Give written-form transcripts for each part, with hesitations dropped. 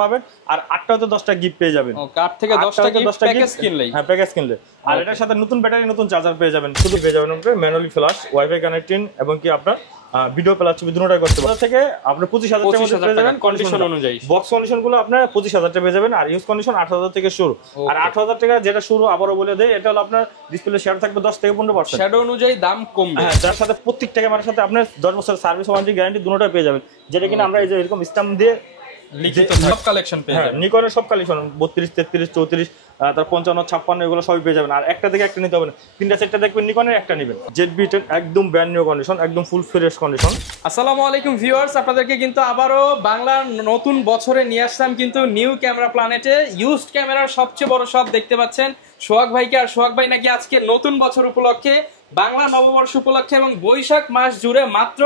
পাবেন আর 8টা হতে 10টা গিফট পেয়ে যাবেন। ওকে 8 থেকে 10টা গিফট প্যাকেজ কিনলেই। হ্যাঁ প্যাকেজ কিনলে। আর এটার সাথে নতুন ব্যাটারি নতুন চার্জার পেয়ে যাবেন। শুধু পেয়ে যাবেন আপনারা ম্যানুয়ালি ফ্ল্যাশ ওয়াইফাই কানেক্টিং এবং কি আপনার ভিডিও প্লাস ছবি দুটোটাই করতে পারবেন। থেকে আপনি 25,000 টাকা মধ্যে পেয়ে যাবেন কন্ডিশন অনুযায়ী। বক্স কন্ডিশন গুলো আপনার 25,000 টাকা পেয়ে যাবেন আর ইউজ কন্ডিশন 8,000 থেকে শুরু। আর 8,000 টাকা যেটা শুরু আবারও বলে দেয় এটা হলো আপনার ডিসপ্লে শেয়ার থাকবে 10 থেকে 15%। শ্যাডো অনুযায়ী দাম কমবে। হ্যাঁ যার সাথে প্রত্যেকটা ক্যামেরার সাথে আপনি 10 বছরের সার্ভিস ওয়ারেন্টি গ্যারান্টি দুটোটাই পেয়ে যাবেন। যেটা কিনা আমরা এই যে এরকম স্ট্যাম্প দিয়ে লিখিত সব কালেকশন পেয়ে যাবেন। নিকনের সব কালেকশন 32 33 34 তার 55 56 এগুলো সবই পেয়ে যাবেন। আর একটা থেকে একটা নিতে হবে না, তিনটা চারটা দেখবেন নিকনের একটা নেবেন। ZB-10 একদম ব্র্যান্ড নিউ কন্ডিশন, একদম ফুল ফ্রেশ কন্ডিশন। আসসালামু আলাইকুম ভিউয়ার্স, আপনাদেরকে কিন্তু আবারও বাংলার নতুন বছরে নিয়ে আসলাম কিন্তু নিউ ক্যামেরা প্ল্যানেটে। ইউজড ক্যামেরার সবচেয়ে বড় শপ দেখতে পাচ্ছেন সোহাগ ভাইকে। আর সোহাগ ভাই নাকি আজকে নতুন বছর উপলক্ষে, বাংলা নববর্ষ উপলক্ষে এবং বৈশাখ মাস জুড়ে মাত্র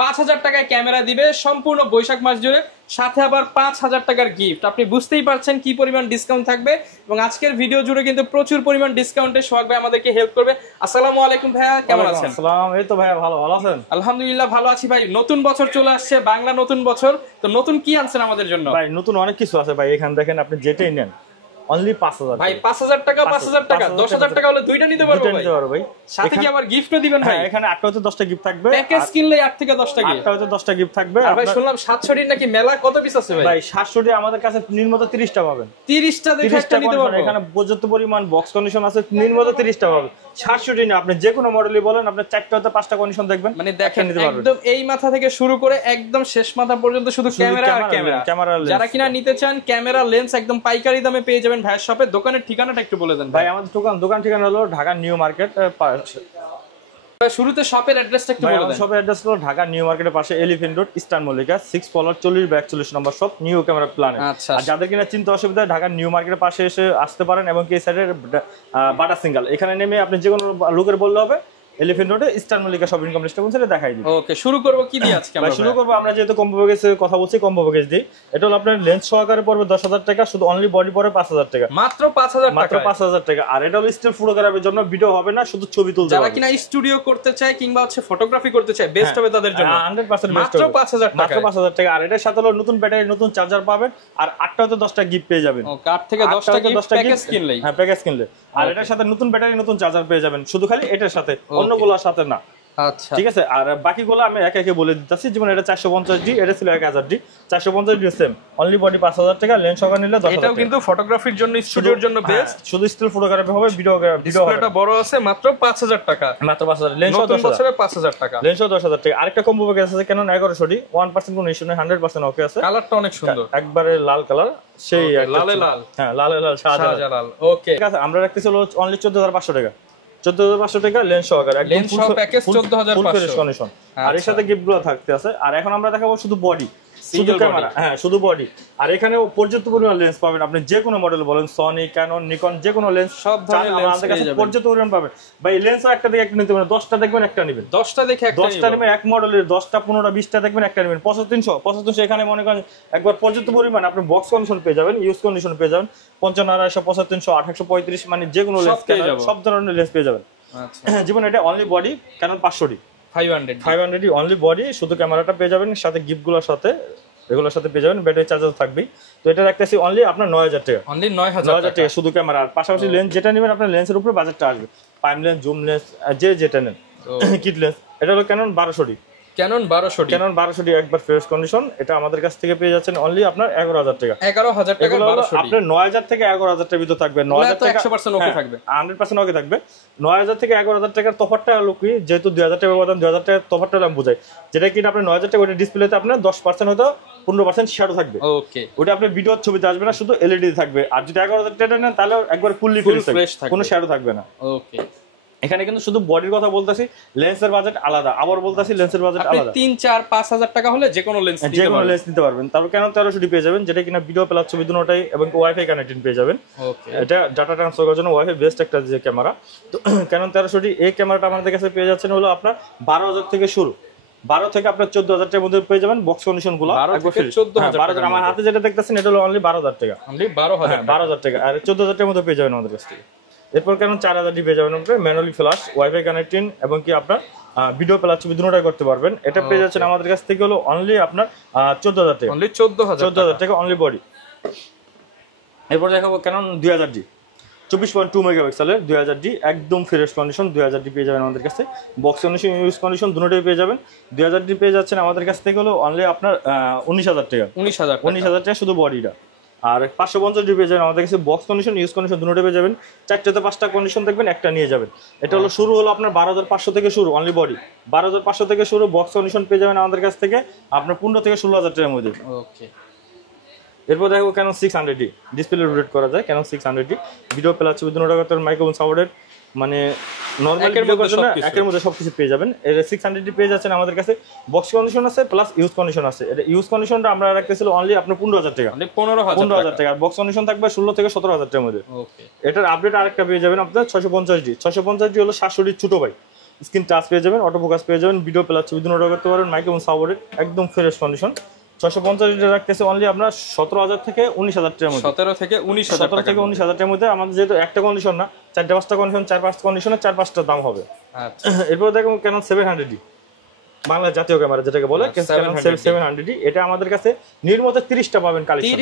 5,000 টাকায় ক্যামেরা দিবে সম্পূর্ণ বৈশাখ মাস জুড়ে, সাথে আবার 5,000 টাকার গিফট। আপনি বুঝতেই পারছেন কি পরিমাণ ডিসকাউন্ট থাকবে এবং আজকের ভিডিও জুড়ে কিন্তু প্রচুর পরিমাণ ডিসকাউন্টে সোহাগ ভাই আমাদেরকে হেল্প করবে। আসসালামু আলাইকুম ভাইয়া, কেমন আছেন? আসসালাম, এই তো ভাইয়া ভালো আছেন? আলহামদুলিল্লাহ ভালো আছি ভাই। নতুন বছর চলে আসছে, বাংলা নতুন বছর, তো নতুন কি আনছেন আমাদের জন্য? ভাই নতুন অনেক কিছু আছে ভাই, এখানে দেখেন আপনি যেটাই নেন অনলি 5,000 ভাই। 5,000 টাকা 5,000 টাকা 10,000 টাকা হলে দুইটা নিতে পারবো ভাই। সাথে কি আবার গিফটও দিবেন ভাই? হ্যাঁ এখানে 8টা হতে 10টা গিফট থাকবে। প্যাকেজ কিনলে 8 থেকে 10টা গিফট। 8টা হতে 10টা গিফট থাকবে। আর ভাই শুনলাম 700 নাকি মেলা কত পিস আছে ভাই? ভাই 700 আমাদের কাছে নির্মত 30টা পাবেন। 30টা দেখে একটা নিতে পারবো। এখানে পর্যাপ্ত পরিমাণ বক্স কন্ডিশন আছে, নির্মত 30টা পাবেন। 700 না আপনি যে কোনো মডেলই বলেন, আপনি 4টা হতে 5টা কন্ডিশন দেখবেন। মানে দেখেন একদম এই মাথা থেকে শুরু করে একদম শেষ মাথা পর্যন্ত শুধু ক্যামেরা আর ক্যামেরা। যারা কিনা নিতে চান ক্যামেরা লেন্স একদম পাইকারি দামে পেয়ে যাবেন ভাইয়ের শপে। দোকানের ঠিকানাটা একটু বলে দেন ভাই। আমাদের দোকান ঠিকানা হলো ঢাকা নিউ মার্কেট। শুরুতে শপের অ্যাড্রেসটা একটু বলে দেন। শপের অ্যাড্রেস হলো ঢাকা নিউ মার্কেটের পাশে এলিফ্যান্ট রোড, ইস্টার্ন মল্লিকা 6 ফলোর 40/41 নম্বর শপ, নিউ ক্যামেরা প্ল্যানেট। আর যাদের কিনা চিন্তা অসুবিধা ঢাকা নিউ মার্কেটের পাশে এসে আসতে পারেন এবং কি এই সাইডের বাটা সিঙ্গেল এখানে নেমে আপনি যে কোনো লোকের বললে হবে এলিফ্যান্ট রোডে ইস্টার্ন মল্লিকা শপিং কমপ্লেক্সটা কোন সাইডে দেখাই দিই। ওকে শুরু করব কি দিয়ে আজকে আমরা? শুরু করব আমরা যেহেতু কম্বো প্যাকেজের কথা বলছি, কম্বো প্যাকেজ দিই। এটা হলো আপনার লেন্স সহকারে পড়বে 10,000 টাকা, শুধু অনলি বডি পড়ে 5,000 টাকা। মাত্র 5,000 টাকা। মাত্র 5,000 টাকা। আর এটা হলো স্টিল ফটোগ্রাফির জন্য, ভিডিও হবে না, শুধু ছবি তুলতে হবে। যারা কিনা স্টুডিও করতে চায় কিংবা হচ্ছে ফটোগ্রাফি করতে চায় বেস্ট হবে তাদের জন্য। 100% মাত্র 5,000 টাকা। মাত্র 5,000 টাকা। আর এটার সাথে হলো নতুন ব্যাটারি নতুন চার্জার পাবেন আর 8টা হতে 10টা গিফট পেয়ে যাবেন। ওকে 8 থেকে 10টা গিফট প্যাকেজ কিনলেই। হ্যাঁ প্যাকেজ কিনলে। আর এটার সাথে নতুন ব্যাটারি নতুন চার্জার পেয়ে যাবেন, শুধু খালি এটার সাথে, অন্যগুলোর সাথে না। আচ্ছা ঠিক আছে। আর বাকিগুলো আমি একে একে বলে দিতেছি। যেমন এটা 450D, এটা ছিল 1000D। 450D same, only body 5,000 টাকা, লেন্স সহকারে নিলে 10,000 টাকা। এটাও কিন্তু ফটোগ্রাফির জন্য স্টুডিওর জন্য বেস্ট। শুধু স্টিল ফটোগ্রাফি হবে, ভিডিও ডিসপ্লেটা বড় আছে, মাত্র 5,000 টাকা। মাত্র 5,000, লেন্স 5,000 টাকা, লেন্স 10,000 টাকা। আরেকটা কম্বো প্যাকেজ আছে Canon 1100D, 1% কোনো ইস্যু নেই, 100% ওকে আছে। কালারটা অনেক সুন্দর, একবারে লাল কালার, সেই লালে লাল। হ্যাঁ লালে লাল শাহজালাল। ওকে ঠিক আছে। আমরা রাখতেছি হলো অনলি 14,500 টাকা। 14,500 টাকা লেন্স সহকারে, একদম ফুল প্যাকেজ 14,500 কন্ডিশন। আর এর সাথে গিফটগুলো থাকতে আছে। আর এখন আমরা দেখাবো শুধু বডি, শুধু ক্যামেরা। হ্যাঁ শুধু বডি। আর এখানে পর্যাপ্ত পরিমাণ লেন্স পাবেন, আপনি যে কোনো মডেল বলেন, সনি, ক্যানন, নিকন, যে কোনো লেন্স সব ধরনের লেন্স আমাদের কাছে পর্যাপ্ত পরিমাণ পাবেন। ভাই লেন্সও একটা থেকে একটা নিতে পারেন, 10টা দেখবেন একটা নেবেন, 10টা দেখে একটা 10টা নেবেন। এক মডেলের 10টা 15টা 20টা দেখবেন একটা নেবেন। 7500 এখানে মনে করেন একবার পর্যাপ্ত পরিমাণ আপনি বক্স কন্ডিশন পেয়ে যাবেন, ইউজ কন্ডিশন পেয়ে যাবেন। 55 250 7500 835 মানে যে কোনো লেন্স, সব ধরনের লেন্স পেয়ে যাবেন। আচ্ছা জীবন এটা only body Canon 500D 500D only body, শুধু ক্যামেরাটা পেয়ে যাবেন, সাথে গিফটগুলোর সাথে এগুলোর সাথে পেয়ে যাবেন, ব্যাটারি চার্জার থাকবেই। তো এটা রাখতেছি অনলি আপনার 9,000 টাকা, অনলি 9,000 টাকা শুধু ক্যামেরা। আর পাশাপাশি লেন্স যেটা নেবেন আপনার লেন্সের উপরে বাজেটটা আসবে, প্রাইম লেন্স, জুম লেন্স, যেটা নেন, কিট লেন্স। এটা হলো Canon 1200D, Canon 1200D একবার ফ্রেশ কন্ডিশন। এটা আমাদের কাছ থেকে পেয়ে যাচ্ছেন অনলি আপনার 11,000 টাকা। 11,000 টাকা 1200D। আপনার 9,000 থেকে 11,000 টাকার ভিতর থাকবে। 9,000 টাকা 100% ওকে থাকবে, 100% ওকে থাকবে। 9,000 থেকে 11,000 টাকার তফাৎটা হলো কি, যেহেতু 2,000 টাকা বললাম, 2,000 টাকার তফাৎটা আমি বুঝাই, যেটা কি আপনার 9,000 টাকা ওটা ডিসপ্লেতে আপনার 10% হয়তো 15% শ্যাডো থাকবে। ওকে ওটা আপনার ভিডিওর ছবিতে আসবে না, শুধু এলইডি থাকবে। আর যদি 11,000 টাকা নেন তাহলে একবার ফুললি ফ্রেশ থাকবে, কোনো শ্যাডো থাকবে না। ওকে এখানে কিন্তু শুধু বডির কথা বলতেছি, লেন্সের বাজেট আলাদা। আবার বলতেছি লেন্সের বাজেট আলাদা। 3, 4, 5,000 টাকা হলে যে কোনো লেন্স নিতে পারবেন। তারপর Canon 1300D পেয়ে যাবেন, যেটা কিনা ভিডিও প্লাস ছবি দুটোটাই এবং ওয়াইফাই কানেক্টিং পেয়ে যাবেন। ওকে এটা ডাটা ট্রান্সফার করার জন্য ওয়াইফাই বেস্ট একটা যে ক্যামেরা। তো Canon 1300D এই ক্যামেরাটা আমাদের কাছে পেয়ে যাচ্ছেন হলো আপনার 12,000 থেকে শুরু, 12 থেকে আপনার 14,000 টাকার মধ্যে পেয়ে যাবেন। বক্স কন্ডিশন গুলো 14,000। আমার হাতে যেটা দেখতেছেন এটা হলো অনলি 12,000 টাকা, অনলি 12,000 টাকা। আর 14,000 টাকার মধ্যে পেয়ে যাবেন আমাদের কাছ থেকে। এরপর Canon 4000D পেয়ে যাবেন আপনার, ম্যানুয়ালি ফ্ল্যাশ, ওয়াইফাই কানেক্টিং এবং কি আপনার ভিডিও প্লাস ছবি দুটোটাই করতে পারবেন। এটা পেয়ে যাচ্ছেন আমাদের কাছ থেকে হলো অনলি আপনার 14,000 টাকা, অনলি 14,000 টাকা অনলি বডি। এরপর দেখাবো ক্যানন 2000D 24.2 মেগাপিক্সেলের 2000D একদম ফ্রেশ কন্ডিশন। 2000D পেয়ে যাবেন আমাদের কাছে, বক্স কন্ডিশন ইউজ কন্ডিশন দুটোই পেয়ে যাবেন। 2000D পেয়ে যাচ্ছেন আমাদের কাছ থেকে হলো অনলি আপনার 19,000 টাকা। 19,000 টাকা শুধু বডিটা। আর 550D পেয়ে যাবেন আমাদের কাছে, বক্স কন্ডিশন ইউজ কন্ডিশন দুটোই পেয়ে যাবেন। 4টা 5টা কন্ডিশন দেখবেন, একটা নিয়ে যাবেন। এটা হলো শুরু হলো আপনার 12,500 থেকে শুরু, অনলি বডি 12,500 থেকে শুরু। বক্স কন্ডিশন পেয়ে যাবেন আমাদের কাছ থেকে আপনার 15 থেকে 16,000 টাকার মধ্যে। ওকে। এরপর দেখো ক্যানন 600D ডিসপ্লে রোটেট করা যায়। ক্যানন 600D ভিডিও প্লাস ছবি দুটো টাকা মাইক্রোফোন সাপোর্টেড, মানে নরমাল ভিডিও করার জন্য একের মধ্যে সবকিছু পেয়ে যাবেন। এর 600D পেয়ে যাচ্ছেন আমাদের কাছে, বক্স কন্ডিশন আছে প্লাস ইউজ কন্ডিশন আছে। এটা ইউজ কন্ডিশনটা আমরা রাখতেছিল অনলি আপনার 15,000 টাকা, 15,000 টাকা। বক্স কন্ডিশন থাকবে 16 থেকে 17,000 টাকার মধ্যে। ওকে। এটার আপডেট আরেকটা পেয়ে যাবেন আপনার 650D। 650D হলো 700D ছোট ভাই, স্ক্রিন টাচ পেয়ে যাবেন, অটো ফোকাস পেয়ে যাবেন, ভিডিও প্লাস ছবি দুটো করতে পারেন, মাইক্রোফোন সাপোর্টেড, একদম ফ্রেশ কন্ডিশন। 650D রাখতেছে অনলি আপনার 17,000 থেকে 19,000 টাকার মধ্যে। 17 থেকে 19,000 টাকার মধ্যে। আমাদের যেহেতু একটা কন্ডিশন না, 4-5টা কন্ডিশন, 4-5 কন্ডিশনে 4-5টা দাম হবে। আচ্ছা। এরপর দেখো ক্যানন 700D বাংলা জাতীয় ক্যামেরা যেটাকে বলে, ক্যানন 700D। এটা আমাদের কাছে নির্মতে 30টা পাবেন কালেকশন,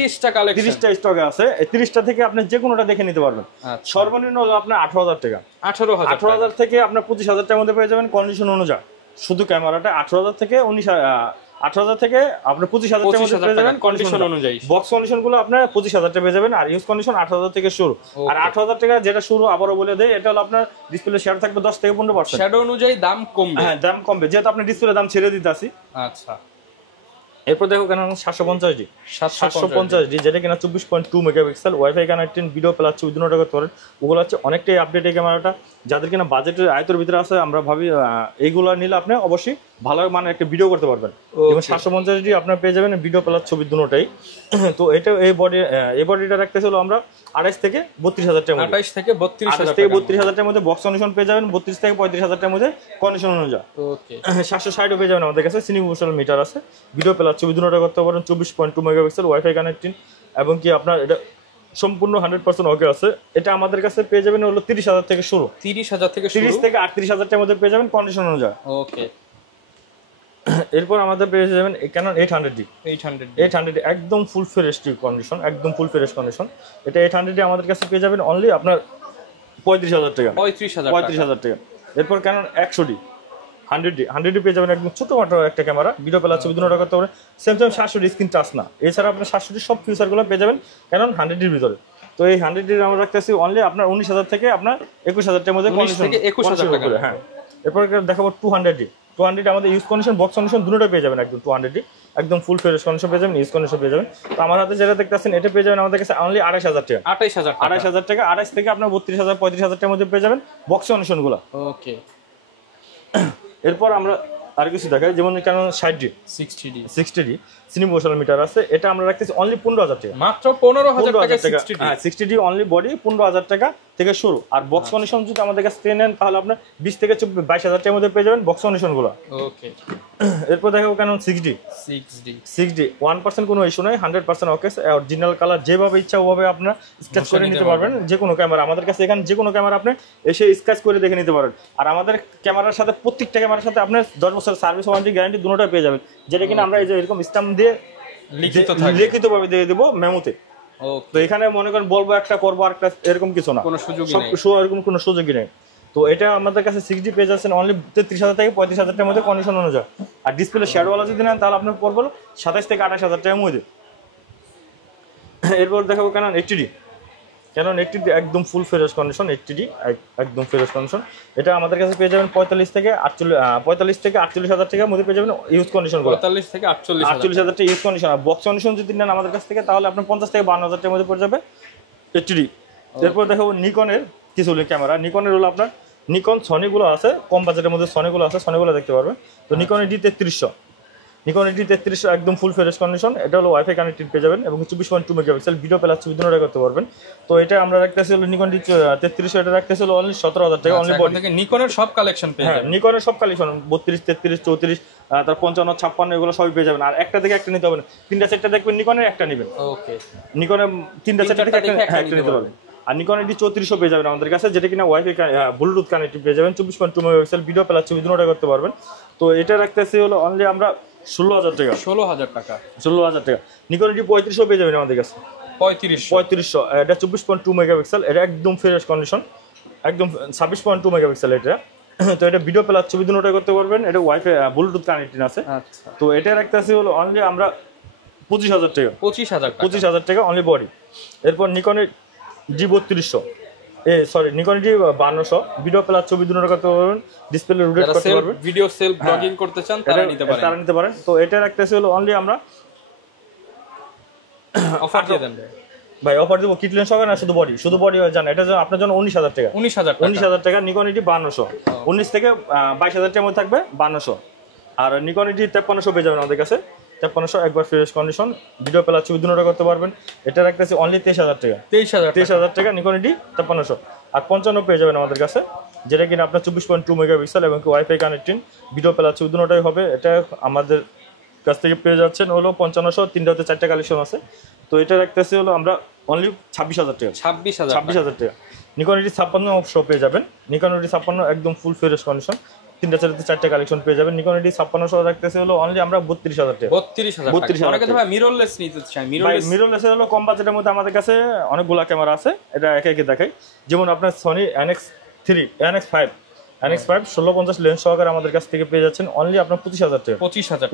30টা স্টকে আছে। 30টা থেকে আপনি যে কোনোটা দেখে নিতে পারবেন। সর্বনিম্ন হলো আপনার 18,000 টাকা। 18,000 থেকে আপনার 25,000 টাকার মধ্যে পেয়ে যাবেন কন্ডিশন অনুযায়ী। শুধু ক্যামেরাটা 18,000 থেকে 18,000 থেকে আপনার 25,000 টাকার মধ্যে পেয়ে যাবেন কন্ডিশন অনুযায়ী। বক্স কন্ডিশন গুলো আপনার 25,000 টাকা পেয়ে যাবেন। আর ইউজ কন্ডিশন 18,000 থেকে শুরু। আর 18,000 টাকা যেটা শুরু, আবারও বলে দেয়, এটা হলো আপনার ডিসপ্লে শেয়ার থাকবে 10 থেকে 15%। শ্যাডো অনুযায়ী দাম কমবে। হ্যাঁ, দাম কমবে, যেহেতু আপনি ডিসপ্লে দাম ছেড়ে দিতে আসি। আচ্ছা। এরপর দেখো ক্যানন 750D যেটা কিনা 24.2 megapixel, wifi connected, video plus ছবি দুটো করতে পারেন। ওগুলো হচ্ছে অনেকটাই আপডেট এই ক্যামেরাটা। যাদের কিনা বাজেটের আয়তের ভিতরে আছে, আমরা ভাবি এইগুলো নিলে আপনি অবশ্যই ভালো মানের একটা ভিডিও করতে পারবেন। এবং 750D আপনার পেয়ে যাবেন ভিডিও প্লাস ছবি দুটোটাই। তো এটা এই বডিটা রাখতেছিল আমরা 28 থেকে 32,000 টাকার মধ্যে। 28 থেকে 32,000 টাকার মধ্যে বক্স কন্ডিশন পেয়ে যাবেন। 32 থেকে 35,000 টাকার মধ্যে কন্ডিশন অনুযায়ী। ওকে। 760 পেয়ে যাবেন আমাদের কাছে। সিনিভূষণ মিটার আছে, ভিডিও প্লাস ছবি দুটো করতে পারেন। 24.2 মেগাপিক্সেল, ওয়াইফাই কানেক্টেড, এবং কি আপনার এটা সম্পূর্ণ 100% ওকে আছে। এটা আমাদের কাছে পেয়ে যাবেন হলো 30,000 থেকে শুরু, 30,000 থেকে 30 থেকে 38,000 টাকার মধ্যে পেয়ে যাবেন কন্ডিশন অনুযায়ী। ওকে। এরপর আমাদের পেয়ে যাবেন ক্যানন 800D একদম ফুল ফ্রেশ কন্ডিশন, একদম ফুল ফ্রেশ কন্ডিশন। এটা 800D আমাদের কাছে পেয়ে যাবেন অনলি আপনার 35,000 টাকা। 35,000 টাকা। এরপর ক্যানন 100D পেয়ে যাবেন, একদম ছোটখাটো একটা ক্যামেরা, ভিডিও প্লাস ছবি দুটো করতে পারে। সেম 700D স্ক্রিন টাচ না, এছাড়া আপনার 700D সব ফিচারগুলো পেয়ে যাবেন ক্যানন 100Dর ভিতরে। তো এই 100D আমরা রাখতেছি অনলি আপনার 19,000 থেকে আপনার 21,000 টাকার মধ্যে কন্ডিশন। হ্যাঁ। এরপর দেখাবো 200D আমাদের ইউজ কন্ডিশন, বক্স কন্ডিশন দুটোটা পেয়ে যাবেন একদম। 200D একদম ফুল ফ্রেশ কন্ডিশন পেয়ে যাবেন, ইউজ কন্ডিশন পেয়ে যাবেন। তো আমার হাতে যেটা দেখতেছেন এটা পেয়ে যাবেন আমাদের কাছে অনলি 28,000 টাকা। 28,000 টাকা। 28 থেকে আপনার 32,000 35,000 টাকার মধ্যে পেয়ে যাবেন বক্স কন্ডিশন গুলো। ওকে। এরপর আমরা আর কিছু দেখাই, যেমন ক্যানন 60D সিনিভূষণ মিটার আছে। এটা আমরা রাখতেছি অনলি 15,000 টাকা, মাত্র 15,000 টাকা। 60D অনলি বডি 15,000 টাকা থেকে শুরু। আর বক্স কন্ডিশন যদি আমাদের কাছে নেন তাহলে আপনার 20 থেকে 22,000 টাকার মধ্যে পেয়ে যাবেন বক্স কন্ডিশন গুলো। ওকে। এরপর দেখাবো ক্যানন 6D 1% কোনো ইস্যু নাই, 100% ওকে। অরিজিনাল কালার যেভাবে ইচ্ছা ওভাবে আপনার স্কেচ করে নিতে পারবেন। যে কোনো ক্যামেরা আমাদের কাছে, এখানে যে কোনো ক্যামেরা আপনি এসে স্কেচ করে দেখে নিতে পারেন। আর আমাদের ক্যামেরার সাথে, প্রত্যেকটা ক্যামেরার সাথে আপনার 10 বছর সার্ভিস ওয়ারেন্টি গ্যারান্টি দুটোটা পেয়ে যাবেন, যেটা কিনা আমরা এই যে এরকম স্ট্যাম্প দিয়ে লিখিতভাবে দিয়ে দেবো মেমোতে। তো এখানে মনে করেন বলবো একটা করবো আরেকটা, এরকম কিছু না, এরকম কোনো সুযোগই নেই। তো এটা আমাদের কাছে 6D পেয়ে যাচ্ছেন অনলি 33,000 থেকে 35,000 টাকার মধ্যে কন্ডিশন অনুযায়ী। আর ডিসপ্লে শেয়ারওয়ালা যদি নেন তাহলে আপনার পড়বো 27 থেকে 28,000 টাকার মধ্যে। এরপর দেখাবো ক্যানন 80D একদম ফুল ফ্রেশ কন্ডিশন। 80D একদম ফ্রেশ কন্ডিশন। এটা আমাদের কাছে পেয়ে যাবেন 45 থেকে 48,000 টাকার মধ্যে পেয়ে যাবেন ইউজ কন্ডিশন। 45 থেকে 48,000 টাকা ইউজ কন্ডিশন। আর বক্স কন্ডিশন যদি নেন আমাদের কাছ থেকে তাহলে আপনার 50 থেকে 52,000 টাকার মধ্যে পড়ে যাবে 80D। এরপর দেখাবো নিকনের কিছু ক্যামেরা। নিকনের হলো আপনার নিকন সনিগুলো আছে, কম বাজেটের মধ্যে সনিগুলো আছে, সনিগুলো দেখতে পারবেন। তো নিকন D3300 একদম ফুল ফ্রেশ কন্ডিশন। এটা হলো ওয়াইফাই কানেক্টেড পেয়ে যাবেন এবং 24.2 মেগাপিক্সেল, ভিডিও প্লাস ছবি দুটোটা করতে পারবেন। তো এটা আমরা রাখতেছি হলো নিকন D3300, এটা রাখতেছি হলো অনলি 17,000 টাকা। অনলি বডি থেকে নিকনের সব কালেকশন পেয়ে যাবেন। নিকনের সব কালেকশন 32, 33, 34, তার 55, 56 এগুলো সবই পেয়ে যাবেন। আর একটা থেকে একটা নিতে হবে না, 3টা 4টা দেখবেন নিকনের একটা নেবেন। ওকে। নিকনের 3টা 4টা থেকে একটা নিতে পারবেন। আর নিকন D3400 পেয়ে যাবেন আমাদের কাছে, যেটা কিনা ওয়াইফাই ব্লুটুথ কানেক্টেড পেয়ে যাবেন। 24.2 মেগাপিক্সেল, ভিডিও প্লাস ছবি দুটোটা করতে পারবেন। তো এটা রাখতেছি হলো অনলি আমরা 16,000 টাকা। 16,000 টাকা। নিকন D3500 পেয়ে যাবেন আমাদের কাছে। 3500 এটা 24.2 মেগাপিক্সেল, এটা একদম ফ্রেশ কন্ডিশন, একদম 26.2 মেগাপিক্সেল এটা। তো এটা ভিডিও প্লাস ছবি দুটোই করতে পারবেন। এটা ওয়াইফাই ব্লুটুথ কানেক্টেড আছে। আচ্ছা, তো এটা রাখতেছি হলো অনলি আমরা 25,000 টাকা, 25,000 টাকা অনলি বডি। এরপর নিকনের D3200, Nikon D5200, video plus ছবি দুটোই করতে পারবেন, ডিসপ্লে রোটেট করতে পারবেন, ভিডিও সেলফ ব্লগিং করতে চান তারা নিতে পারেন। তো এটা রাখতেছি হলো অনলি আমরা অফার দিয়ে দেন ভাই, অফার দেবো কিট লেন্স হবে না, শুধু বডি হয় জানা, এটা আপনার জন্য 19,000 টাকা, 19,000 টাকা। নিকন এটি 5200, 19 থেকে 22,000 টাকার মধ্যে থাকবে 5200। আর নিকন এটি 5300 পেয়ে যাবেন আমাদের কাছে, 5300 একবার ফ্রেশ কন্ডিশন, ভিডিও প্লাস ছবি দুটোই করতে পারবেন। এটা রাখতেছি অনলি 23,000 টাকা, 23,000 টাকা নিকন এটি 5300। আর 55 পেয়ে যাবেন আমাদের কাছে, যেটা কিনা আপনার 24.2 মেগাপিক্সেল এবং ওয়াইফাই কানেক্টিং, ভিডিও প্লাস ছবি দুটোই হবে। এটা আমাদের কাছ থেকে পেয়ে যাচ্ছেন হলো 5500, তিনটাতে 4টা কালেকশন আছে। তো এটা রাখতেছি হলো আমরা অনলি 26,000 টাকা, 26,000 টাকা। নিকন এটি 5600 পেয়ে যাবেন, নিকন এটি 56 একদম ফুল ফ্রেশ কন্ডিশন, তিনটা 4টা কালেকশন পেয়ে যাবেন। নিকন এটি 5600 রাখতেছি হলো অনলি আমরা 32,000 টাকা, 32,000। মিররলেস নিতে চাই, মিররলেস হলো কম বাজেটের মধ্যে আমাদের কাছে অনেকগুলা ক্যামেরা আছে, এটা একে একে দেখাই। যেমন আপনার সনি NX3, NX5, 1650 লেন্স সহকারে আমাদের কাছ থেকে পেয়ে যাচ্ছেন অনলি আপনার 25,000 টাকা,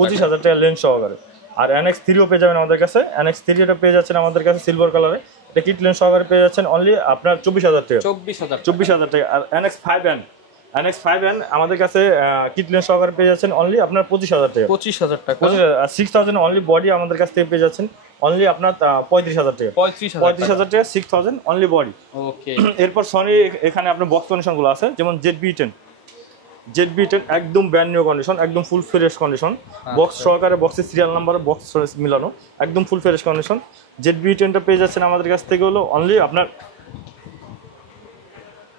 25,000 টাকা লেন্স সহকারে। আর NX3ও পেয়ে যাবেন আমাদের কাছে, NX3 এটা পেয়ে যাচ্ছেন আমাদের কাছে সিলভার কালারে, এটা কিট লেন্স সহকারে পেয়ে যাচ্ছেন অনলি আপনার 24,000 টাকা, 24,000 টাকা। আর NX5N আমাদের কাছে কিট লেন্স সহকারে পেয়ে যাচ্ছেন অনলি আপনার 25,000 টাকা, 25,000 টাকা। 6000 অনলি বডি আমাদের কাছ থেকে পেয়ে যাচ্ছেন অনলি আপনার 35,000 টাকা, 35,000 টাকা, 6000 অনলি বডি। ওকে। এরপর সনি এখানে আপনার বক্স কন্ডিশন গুলো আছে, যেমন ZB10 একদম ব্র্যান্ড নিউ কন্ডিশন, একদম ফুল ফ্রেশ কন্ডিশন, বক্স সহকারে, বক্সের সিরিয়াল নাম্বার, বক্স মিলানো, একদম ফুল ফ্রেশ কন্ডিশন। ZB10টা পেয়ে যাচ্ছেন আমাদের কাছ থেকে হলো অনলি আপনার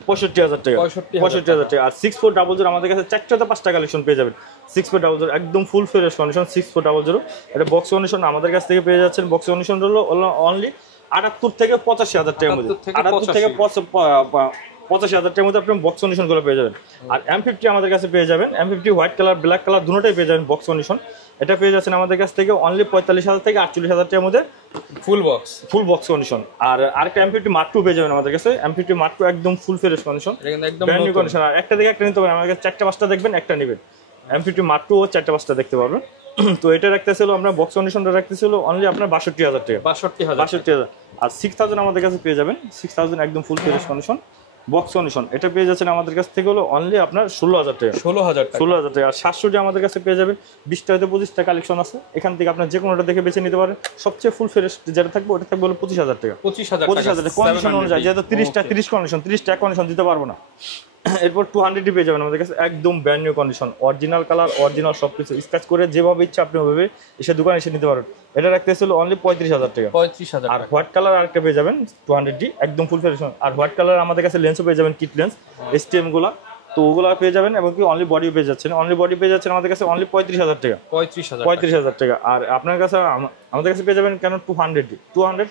65,000 টাকা, 65,000 টাকা। আর 6400 আমাদের কাছে 4টা 5টা কালেকশন পেয়ে যাবেন, 6400 একদম ফুল ফ্রেশ কন্ডিশন, 6400 এটা বক্স কন্ডিশন আমাদের কাছ থেকে পেয়ে যাচ্ছেন। বক্স কন্ডিশন হলো অনলি 78 থেকে 85,000 টাকার মধ্যে, 78 থেকে 85,000 টাকার মধ্যে আপনি বক্স কন্ডিশন গুলো পেয়ে যাবেন। আর M50 আমাদের কাছে পেয়ে যাবেন, M50 white colour, black colour দুটোটাই পেয়ে যাবেন বক্স কন্ডিশন। এটা পেয়ে যাচ্ছেন আমাদের কাছ থেকে অনলি 45,000 থেকে 48,000 টাকার মধ্যে ফুল বক্স কন্ডিশন। আর আরেকটা M50 Mark II পেয়ে যাবেন আমাদের কাছে, M50 Mark II একদম full fresh condition, brand new condition. আর একটা থেকে একটা নিতে পারেন, আমাদের কাছে 4টা 5টা দেখবেন, একটা নেবেন। M50 Mark II ও 4টা 5টা দেখতে পারবেন। তো এটা রাখতেছিল আমরা বক্স কন্ডিশনটা রাখতেছিল অনলি আপনার 62,000 টাকা, 62,000। আর 6000 আমাদের কাছে পেয়ে যাবেন, 6000 একদম full fresh condition, box condition. এটা পেয়ে যাচ্ছেন আমাদের কাছ থেকে হলো অনলি আপনার 16,000 টাকা, 16,000 টাকা। আর 700 আমাদের কাছে পেয়ে যাবেন, 20টা থেকে 25টা কালেকশন আছে, এখান থেকে আপনার যে কোনোটা দেখে বেছে নিতে পারেন। সবচেয়ে ফুল ফ্রেশ যেটা থাকবে ওটা থাকবে হলো 25,000 টাকা, 25,000 কন্ডিশন অনুযায়ী, যেহেতু 30 কন্ডিশন, 30টা কন্ডিশন দিতে পারবো না। এরপর 200 পেয়ে যাবেন আমাদের কাছে, একদম brand new condition, original colour, original সবকিছু, স্ক্র্যাচ করে যেভাবে ইচ্ছা আপনি ওইভাবে এসে দোকানে এসে নিতে পারেন। এটা রাখতেছিল অনলি 35,000 টাকা, 35,000। আর হোয়াইট কালার আরেকটা পেয়ে যাবেন 200 একদম ফুল ফ্রেশ। আর হোয়াইট কালার আমাদের কাছে লেন্সও পেয়ে যাবেন, কিট লেন্স STM গুলা, তো ওগুলো পেয়ে যাবেন। এবং কি অনলি বডি পেয়ে যাচ্ছেন, অনলি বডি পেয়ে যাচ্ছেন আমাদের কাছে অনলি 35,000 টাকা, 35,000 টাকা। আর আপনার কাছে আমাদের কাছে পেয়ে যাবেন কেন 250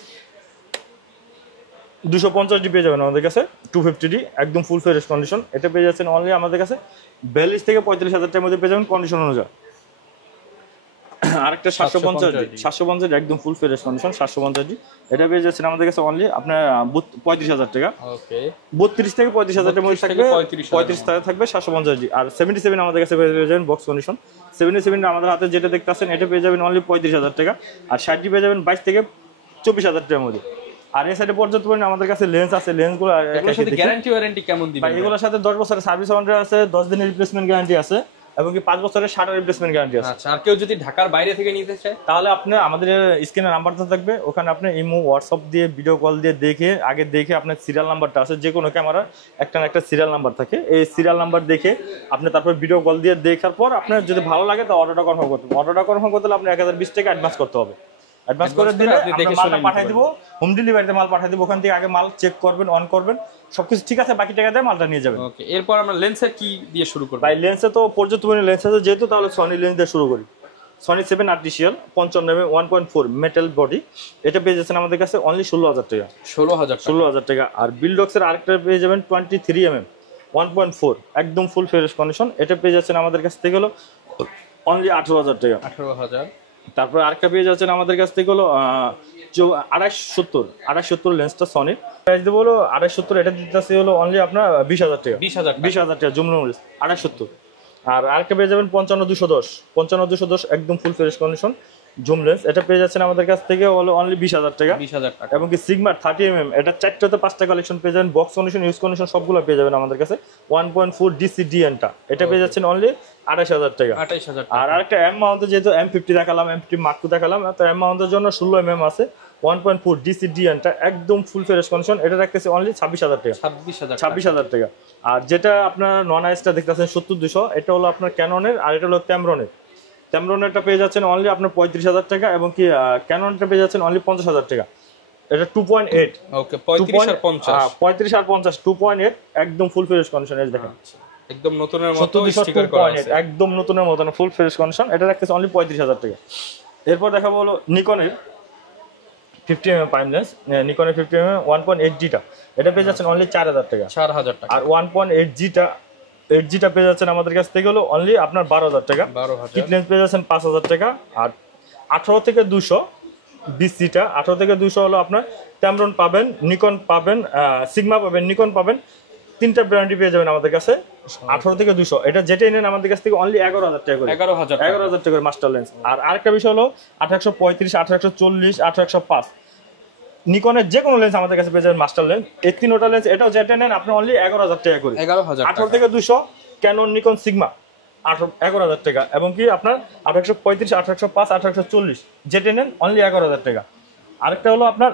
পেয়ে যাবেন আমাদের কাছে, 250 একদম ফুল ফ্রেশ কন্ডিশন। এটা পেয়ে যাচ্ছেন অনলি আমাদের কাছে 42 থেকে 45,000 টাকার মধ্যে পেয়ে যাবেন কন্ডিশন অনুযায়ী। আরেকটা 750 একদম ফুল ফ্রেশ কন্ডিশন, 750 এটা পেয়ে যাচ্ছেন আমাদের কাছে অনলি আপনার 35,000 টাকা, 32 থেকে 35,000 টাকার মধ্যে থাকবে, 35 টাকা থাকবে 750। আর 77 আমাদের কাছে পেয়ে যাবেন বক্স কন্ডিশন, 77 আমাদের হাতে যেটা দেখতেছেন এটা পেয়ে যাবেন অনলি 35,000 টাকা। আর 60 পেয়ে যাবেন 22 থেকে 24,000 টাকার মধ্যে। আর এই সাইডে পর্যন্ত আমাদের কাছে লেন্স আছে, লেন্সগুলো গ্যারান্টি ওয়ারেন্টি কেমন দিবেন? এগুলোর সাথে 10 বছরের সার্ভিস ওয়ারেন্টি আছে, 10 দিনের রিপ্লেসমেন্ট গ্যারান্টি আছে, এবং কি 5 বছরের শাটার রিপ্লেসমেন্ট গ্যারান্টি আছে। আচ্ছা, আর কেউ যদি ঢাকার বাইরে থেকে নিতে চায় তাহলে আপনি আমাদের স্ক্রিনে নাম্বারটা থাকবে, ওখানে আপনি ইমো, হোয়াটসঅ্যাপ দিয়ে, ভিডিও কল দিয়ে দেখে আপনার সিরিয়াল নাম্বারটা আছে, যে কোনো ক্যামেরার একটা না একটা সিরিয়াল নাম্বার থাকে, এই সিরিয়াল নাম্বার দেখে আপনি তারপর ভিডিও কল দিয়ে দেখার পর আপনার যদি ভালো লাগে তো অর্ডারটা কনফার্ম করতে হবে। অর্ডারটা কনফার্ম করতে হলে আপনি 1020 টাকা অ্যাডভান্স করতে হবে। অ্যাডভান্স করে দিলে মালটা পাঠিয়ে দিব, হোম ডেলিভারিতে মাল পাঠিয়ে দিব। ওখান থেকে আগে মাল চেক করবেন, অন করবেন, সবকিছু ঠিক আছে, বাকি টাকা দিয়ে মালটা নিয়ে যাবেন। ওকে, এরপর আমরা লেন্সের কি দিয়ে শুরু করব? ভাই লেন্সে তো পর্যাপ্ত পরিমাণে লেন্স আছে যেহেতু, তাহলে সনি লেন্স দিয়ে শুরু করি। সনি 7 আর্টিফিশিয়াল 55 1.4 মেটাল বডি, এটা পেয়ে যাচ্ছেন আমাদের কাছে অনলি 16,000 টাকা, 16,000 টাকা। আর বিলডক্সের আরেকটা পেয়ে যাবেন 23mm 1.4 একদম ফুল ফ্রেশ কন্ডিশন, এটা পেয়ে যাচ্ছেন আমাদের কাছ থেকে হলো অনলি 18,000 টাকা, 18,000। তারপর আরেকটা পেয়ে যাচ্ছেন আমাদের কাছ থেকে হলো 2870 লেন্সটা সনির প্রাইস দেবো হলো 2870, এটা দিতেছে হলো অনলি আপনার 20,000 টাকা। 20,000 টাকা জুম লেন্স 2870। আর আরেকটা পেয়ে যাবেন 55-210 একদম full fresh condition zoom lens, এটা পেয়ে যাচ্ছেন আমাদের কাছ থেকে হলো অনলি 20,000 টাকা। এবং কি সিগমার 30mm, এটা 4টাতে 5টা কালেকশন পেয়ে যাবেন, বক্স কন্ডিশন ইউজ কন্ডিশন সবগুলো পেয়ে যাবেন আমাদের কাছে। 1.4 DCDNটা এটা পেয়ে যাচ্ছেন অনলি 28,000 টাকা। আর আরেকটা এম মাউন্টে, যেহেতু M50 দেখালাম, M50 Mark II দেখালাম, তো এম মাউন্টের জন্য 16mm আছে 1.4 DCDNটা একদম ফুল ফ্রেশ কন্ডিশন, এটা রাখতেছে অনলি 26,000 টাকা। 26,000 টাকা। আর যেটা আপনার নন আইসটা দেখতেছেন 70-200, এটা হলো আপনার ক্যাননের, আর এটা হলো ট্যামরনেরটা পেয়ে যাচ্ছেন অনলি আপনার 35,000 টাকা, এবং কি ক্যাননটা পেয়ে যাচ্ছেন অনলি 50,000 টাকা। এটা 2.8, ওকে 35 আর 50 2.8 একদম ফুল ফ্রেশ কন্ডিশন, এই দেখেন একদম নতুনের মতো স্টিকার করা আছে, একদম নতুনের মতো ফুল ফ্রেশ কন্ডিশন, এটা রাখতেছে অনলি 35,000 টাকা। এরপর দেখাবো হলো নিকনের 50mm প্রাইম লেন্স, নিকনের 50mm 1.8Gটা, এটা পেয়ে যাচ্ছেন অনলি 4,000 টাকা। আর 1.8Gটা পেয়ে যাচ্ছেন আমাদের কাছ থেকে হলো অনলি আপনার 12,000 টাকা। কিট লেন্স পেয়ে যাচ্ছেন 5,000 টাকা। আর 18 থেকে 200 BCটা, 18 থেকে 200 হলো আপনার ট্যামরন পাবেন, নিকন পাবেন, সিগমা পাবেন, নিকন পাবেন, 3টা ব্র্যান্ডই পেয়ে যাবেন আমাদের কাছে 18 থেকে 200। এটা যেটা নেন আমাদের কাছ থেকে অনলি 11,000 টাকা করে, 11,000 টাকা করে মাস্টার লেন্স। আর আরেকটা বিষয় হলো 1835, 1840, 1805 নিকনের যে কোনো লেন্স আমাদের কাছে পেয়ে যাবেন মাস্টার লেন্স। এই 3টা লেন্স এটাও যেটা নেন আপনি অনলি 11,000 টাকা করে। 18 থেকে 200 ক্যানন, নিকন, সিগমা 11,000 টাকা, এবং কি আপনার 1835, 1805, 1840 যেটা নেন অনলি 11,000 টাকা। আরেকটা হলো আপনার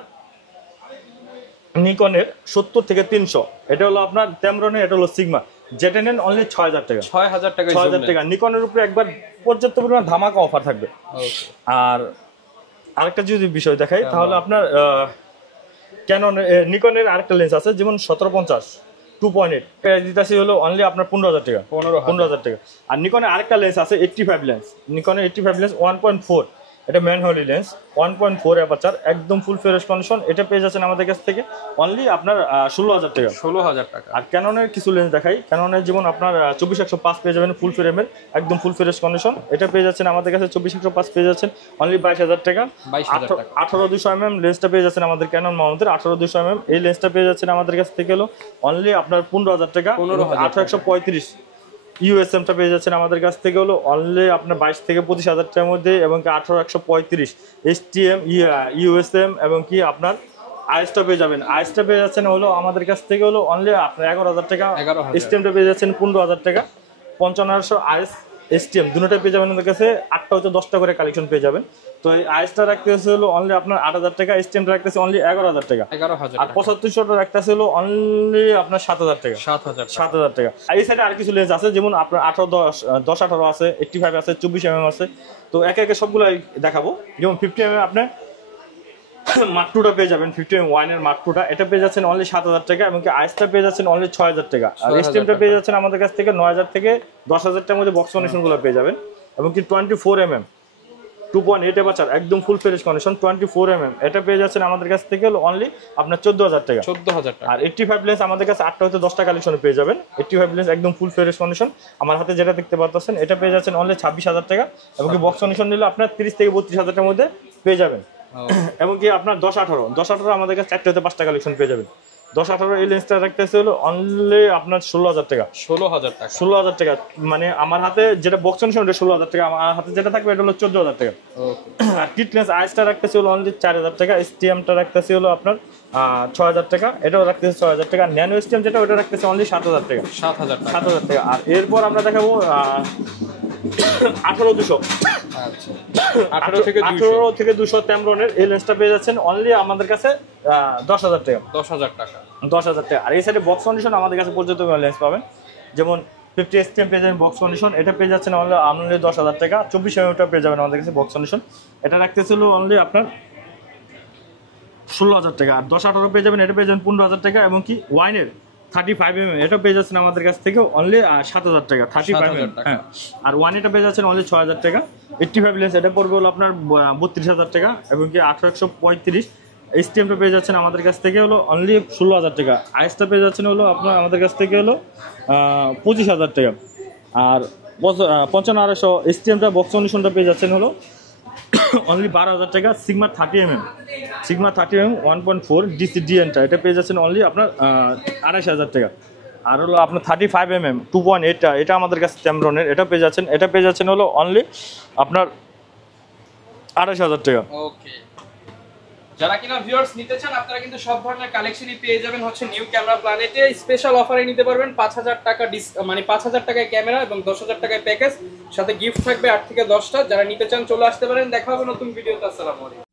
নিকনের 70 থেকে 300, এটা হলো আপনার ট্যামরনের, এটা হলো সিগমা, যেটা নেন অনলি 6,000 টাকা। 6,000 টাকা। নিকনের উপরে একবার পর্যাপ্ত পরিমাণ ধামাকা অফার থাকবে। আর আরেকটা যদি বিষয় দেখাই তাহলে আপনার নিকনের আরেকটা লেন্স আছে, যেমন 1750 2.8, প্রাইস দিতেছি হলো অনলি আপনার 15,000 টাকা। 15,000 টাকা। আর নিকনের আরেকটা লেন্স আছে 85 লেন্স, নিকনের 85 লেন্স 1.4, এটা ম্যানহোলি লেন্স 1.4 অ্যাপারচার একদম ফুল ফ্রেশ কন্ডিশন, এটা পেয়ে যাচ্ছেন আমাদের কাছ থেকে অনলি আপনার 16,000 টাকা। 16,000 টাকা। আর ক্যাননের কিছু লেন্স দেখাই, ক্যাননের যেমন আপনার 24-105 পেয়ে যাবেন ফুল ফ্রেমের একদম ফুল ফ্রেশ কন্ডিশন, এটা পেয়ে যাচ্ছেন আমাদের কাছে 24-105 পেয়ে যাচ্ছেন অনলি 22,000 টাকা। 18-200 লেন্সটা পেয়ে যাচ্ছেন আমাদের ক্যানন মাউন্টের 18-200 এই লেন্সটা পেয়ে যাচ্ছেন আমাদের কাছ থেকে হলো অনলি আপনার 15,000 টাকা। 18-135 ইউএসএমটা পেয়ে যাচ্ছেন আমাদের কাছ থেকে হলো অনলি আপনার 22 থেকে 25,000 টাকার মধ্যে, এবং কি 18-135 STM ইউএসএম, এবং কি আপনার আইসটা পেয়ে যাবেন, আইসটা পেয়ে যাচ্ছেন হলো আমাদের কাছ থেকে হলো অনলি আপনার 11,000 টাকা। STMটা পেয়ে যাচ্ছেন 15,000 টাকা। 5500 আইস STM দুটোটা পেয়ে যাবেন আমাদের কাছে, 8টা হচ্ছে 10টা করে কালেকশন পেয়ে যাবেন। তো এই আইসটা রাখতেছে হলো অনলি আপনার 8,000 টাকা, STMটা রাখতেছে অনলি 11,000 টাকা। আর 7500টা রাখতেছে হলো অনলি আপনার 7,000 টাকা। 7,000 টাকা। আর এই সাইডে আর কিছু লেন্স আছে, যেমন আপনার 10-18 আছে, 85 আছে, 24mm আছে। তো একে একে সবগুলো দেখাবো। যেমন 50mm আপনি Mark II পেয়ে যাবেন, 50mm ওয়াইনের Mark II, এটা পেয়ে যাচ্ছেন অনলি 7,000 টাকা, এবং কি আইসটা পেয়ে যাচ্ছেন অনলি 6,000 টাকা। আর STMটা পেয়ে যাচ্ছেন আমাদের কাছ থেকে 9,000 থেকে 10,000 টাকার মধ্যে বক্স কন্ডিশনগুলো পেয়ে যাবেন। এবং কি 24mm 2.8 অ্যাপারচার একদম ফুল ফ্রেশ কন্ডিশন 24mm, এটা পেয়ে যাচ্ছেন আমাদের কাছ থেকে অনলি আপনার 14,000 টাকা। আর 85 লেন্স আমাদের কাছে 8টা হতে 10টা কালেকশনে পেয়ে যাবেন। 85 লেন্স একদম ফুল ফ্রেশ কন্ডিশন, আমার হাতে যেটা দেখতে পাচ্ছেন এটা পেয়ে যাচ্ছেন অনলি 26,000 টাকা, এবং কি বক্স কন্ডিশন নিলে আপনার 30 থেকে 32,000 টাকার মধ্যে পেয়ে যাবেন। এবং কি আপনার 10-18 আমাদের কাছে 4টা হতে 5টা কালেকশন পেয়ে যাবেন। 10-18 এই লেন্সটা রাখতেছে হলো অনলি আপনার 16,000 টাকা। 16,000 টাকা, মানে আমার হাতে যেটা বক্স কন্ডিশন ওটা 16,000 টাকা, আমার হাতে যেটা থাকবে এটা হলো 14,000 টাকা। আর কিট লেন্স আইসটা রাখতেছে হলো অনলি 4,000 টাকা, STMটা রাখতেছে হলো আপনার 6,000 টাকা, এটাও রাখতেছে 6,000 টাকা। ন্যানো STM যেটা ওটা রাখতেছে অনলি 7,000 টাকা। 7,000 টাকা। আর এরপর আমরা দেখাবো 18-200 18 থেকে 200 ট্যামরনের এই লেন্সটা পেয়ে যাচ্ছেন অনলি আমাদের কাছে 10,000 টাকা। 10,000 টাকা। আর এই সাইডে বক্স কন্ডিশন আমাদের কাছে পর্যাপ্ত লেন্স পাবেন, যেমন 50 STM পেয়ে যাবেন বক্স কন্ডিশন, এটা পেয়ে যাচ্ছেন অনলি 10,000 টাকা। 24mm পেয়ে যাবেন আমাদের কাছে বক্স কন্ডিশন, এটা রাখতেছিল অনলি আপনার 16,000 টাকা। আর 10-18 পেয়ে যাবেন, এটা পেয়ে যাবেন 15,000 টাকা। এবং কি ওয়াইনের 35mm এটা পেয়ে যাচ্ছেন আমাদের কাছ থেকে অনলি 7,000 টাকা। 35mm, হ্যাঁ। আর ওয়ান এটা পেয়ে যাচ্ছেন অনলি 6,000 টাকা। 85 লেন্স এটা পড়বে হলো আপনার 32,000 টাকা। এবং কি 1835 STMটা পেয়ে যাচ্ছেন আমাদের কাছ থেকে হলো অনলি 16,000 টাকা। আইসটা পেয়ে যাচ্ছেন হলো আপনার আমাদের কাছ থেকে হলো 25,000 টাকা। আর 5500 STMটা বক্স কন্ডিশনটা পেয়ে যাচ্ছেন হলো অনলি 12,000 টাকা। Sigma 30mm, sigma 30mm 1.4 DC ডিএনটা, এটা পেয়ে যাচ্ছেন অনলি আপনার 28,000 টাকা। আর হলো আপনার 35mm 2.8টা, এটা আমাদের কাছে টেমরনের, এটা পেয়ে যাচ্ছেন হলো অনলি আপনার 28,000 টাকা। ওকে, যারা কিনা ভিউয়ার্স নিতে চান আপনারা কিন্তু সব ধরনের কালেকশনই পেয়ে যাবেন হচ্ছে নিউ ক্যামেরা প্ল্যানেটে। স্পেশাল অফারে নিতে পারবেন 5,000 টাকা মানে 5,000 টাকায় ক্যামেরা এবং 10,000 টাকায় প্যাকেজ, সাথে গিফট থাকবে 8 থেকে 10টা। যারা নিতে চান চলে আসতে পারেন। দেখা হবে নতুন ভিডিওতে। আসসালামু আলাইকুম।